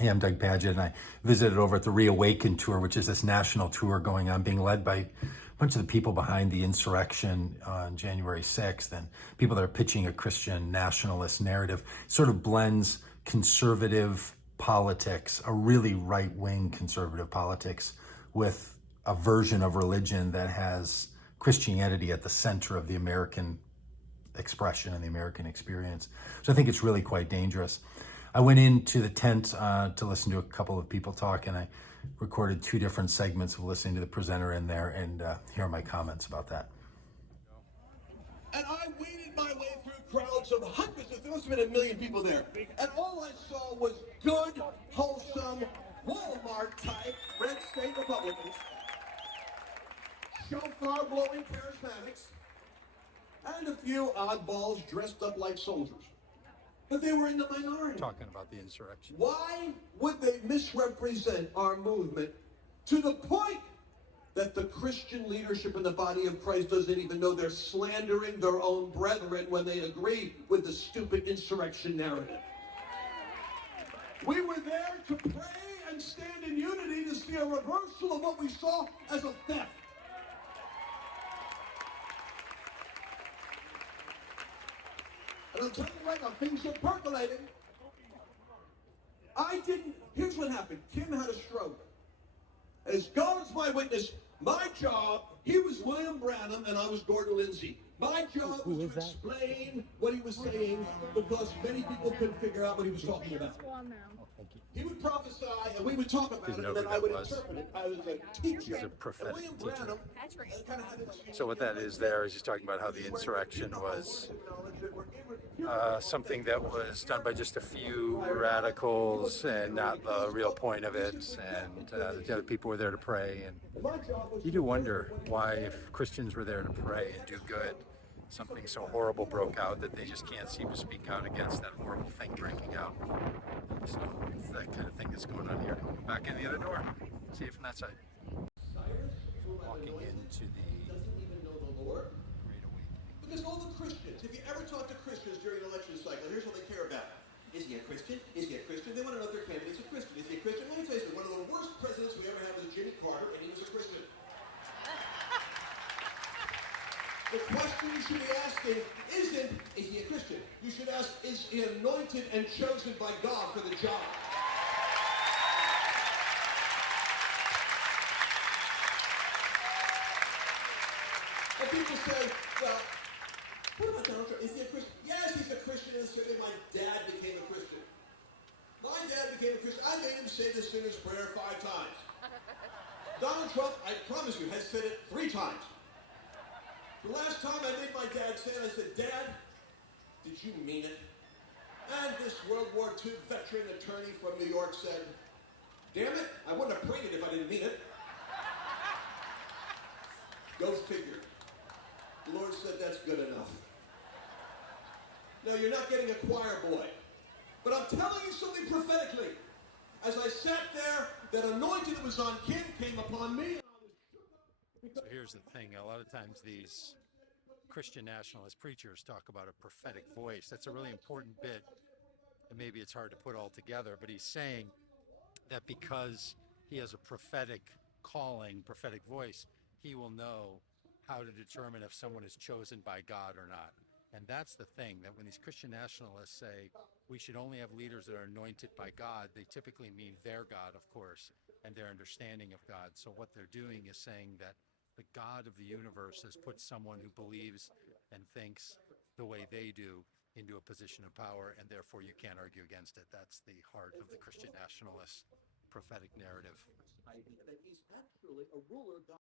Hey, I'm Doug Pagitt, and I visited over at the Reawaken Tour, which is this national tour going on, being led by a bunch of the people behind the insurrection on January 6th, and people that are pitching a Christian nationalist narrative. It sort of blends conservative politics, a really right-wing conservative politics, with a version of religion that has Christianity at the center of the American expression and the American experience. So I think it's really quite dangerous. I went into the tent to listen to a couple of people talk, and I recorded two different segments of listening to the presenter in there, and here are my comments about that. And I waded my way through crowds of hundreds of, there must have been 1 million people there. And all I saw was good, wholesome, Walmart-type, red-state Republicans, shofar-blowing charismatics, and a few oddballs dressed up like soldiers. But they were in the minority. Talking about the insurrection. Why would they misrepresent our movement to the point that the Christian leadership in the body of Christ doesn't even know they're slandering their own brethren when they agree with the stupid insurrection narrative? We were there to pray and stand in unity to see a reversal of what we saw as a theft. And I'm telling you right now, things are percolating. Here's what happened. Kim had a stroke. As God's my witness, my job, he was William Branham and I was Gordon Lindsay. My job was to explain what he was saying because many people couldn't figure out what he was talking about. He would prophesy and we would talk about it and then I would interpret it. I was a teacher. He's a prophetic William teacher. Branham So what that is there is he's talking about how the insurrection was something that was done by just a few radicals and not the real point of it, and the other people were there to pray. And you do wonder why, if Christians were there to pray and do good, something so horrible broke out that they just can't seem to speak out against that horrible thing breaking out. So it's that kind of thing that's going on here. Go back in the other door, see it from that side. Walking into the Great Awakening. Because all the Christians, if you ever talk to Christians during an election cycle, here's what they care about. Is he a Christian? Is he a Christian? They want to know if their candidate's a Christian. Is he a Christian? Let me tell you something. One of the worst presidents we ever had was Jimmy Carter, and he was a Christian. The question you should be asking isn't, is he a Christian? You should ask, is he anointed and chosen by God for the job? And people say, well, what about Donald Trump? Is he a Christian? Yes, he's a Christian in the same way my dad became a Christian. My dad became a Christian. I made him say the sinner's prayer 5 times. Donald Trump, I promise you, has said it 3 times. The last time I made my dad say it, I said, Dad, did you mean it? And this World War II veteran attorney from New York said, damn it, I wouldn't have prayed it if I didn't mean it. Go figure. The Lord said that's good enough. Now, you're not getting a choir boy, but I'm telling you something prophetically. As I sat there, that anointing that was on Kim came upon me. So here's the thing, a lot of times these Christian nationalist preachers talk about a prophetic voice. That's a really important bit, and maybe it's hard to put all together, but he's saying that because he has a prophetic calling, prophetic voice, he will know how to determine if someone is chosen by God or not. And that's the thing, that when these Christian nationalists say we should only have leaders that are anointed by God, they typically mean their God, of course, and their understanding of God. So what they're doing is saying that the God of the universe has put someone who believes and thinks the way they do into a position of power, and therefore you can't argue against it. That's the heart of the Christian nationalist prophetic narrative. Idea that he's actually a ruler.